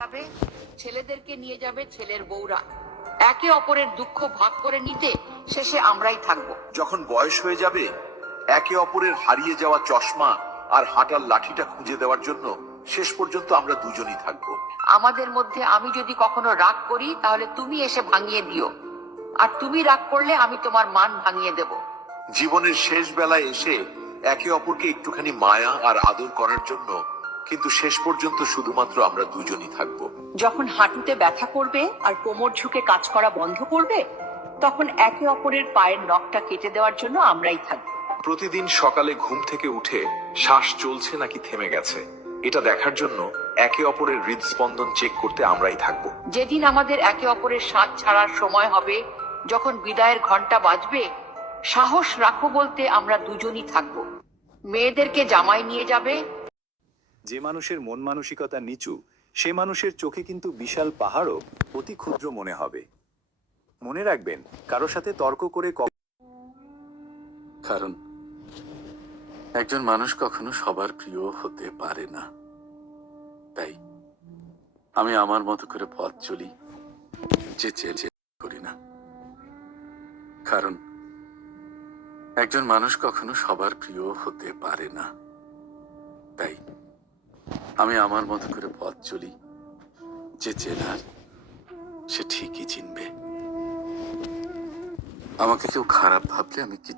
যাবে ছেলেদেরকে নিয়ে যাবে ছেলের বউরা। একে অপরের দুঃখ ভাগ করে নিতে শেষে আমরাই থাকব। যখন বয়স হয়ে যাবে একে অপরের হারিয়ে যাওয়া চশমা আর হাঁটার লাঠিটা খুঁজে দেওয়ার জন্য শেষ পর্যন্ত আমরা দুজনই থাকব। আমাদের মধ্যে আমি যদি কখনো রাগ করি তাহলে তুমি এসে ভাঙিয়ে দিও। আর তুমি রাগ করলে আমি তোমার মান ভাঙিয়ে দেব। জীবনের শেষ বেলায় এসে একে অপরকে একটুখানি মায়া আর আদর করার জন্য কিন্তু শেষ পর্যন্ত শুধুমাত্র আমরা দুজনই থাকব। যখন হাঁটুতে ব্যথা করবে আর কোমর ঝুঁকে কাজ করা বন্ধ করবে তখন একে অপরের পায়ের নখটা কেটে দেওয়ার জন্য আমরাই থাকব। প্রতিদিন সকালে ঘুম থেকে উঠে শ্বাস চলছে নাকি থেমে গেছে এটা দেখার জন্য একে অপরের হৃদস্পন্দন চেক করতে আমরাই থাকব। যেদিন আমাদের একে অপরের স্বাদ ছাড়ার সময় হবে যখন বিদায়ের ঘণ্টা বাজবে সাহস রাখো বলতে আমরা দুজনই থাকব। মেয়েদেরকে জামাই নিয়ে যাবে যে মানুষের মন মানসিকতা নিচু, সে মানুষের চোখে কিন্তু বিশাল পাহাড়ও অতি ক্ষুদ্র মনে হবে। মনে রাখবেন, কারও সাথে তর্ক করে কারণ, একজন মানুষ কখনো সবার প্রিয় হতে পারে না। তাই, আমি আমার মতো করে পথ চলি, যে চেয়ে করি না। কারণ, একজন মানুষ কখনো সবার প্রিয় হতে পারে না। তাই আমি আমার মতো করে পথ চলি, যে চেনার সে ঠিকই চিনবে। আমাকে কেউ খারাপ ভাবলে আমি কি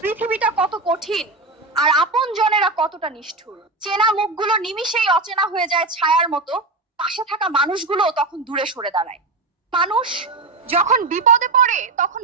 পৃথিবীটা কত কঠিন, আর আপন জনেরা কতটা নিষ্ঠুর। চেনা মুখগুলো নিমিষেই অচেনা হয়ে যায় ছায়ার মতো, পাশে থাকা মানুষগুলো তখন দূরে সরে দাঁড়ায়। মানুষ যখন বিপদে পড়ে, তখন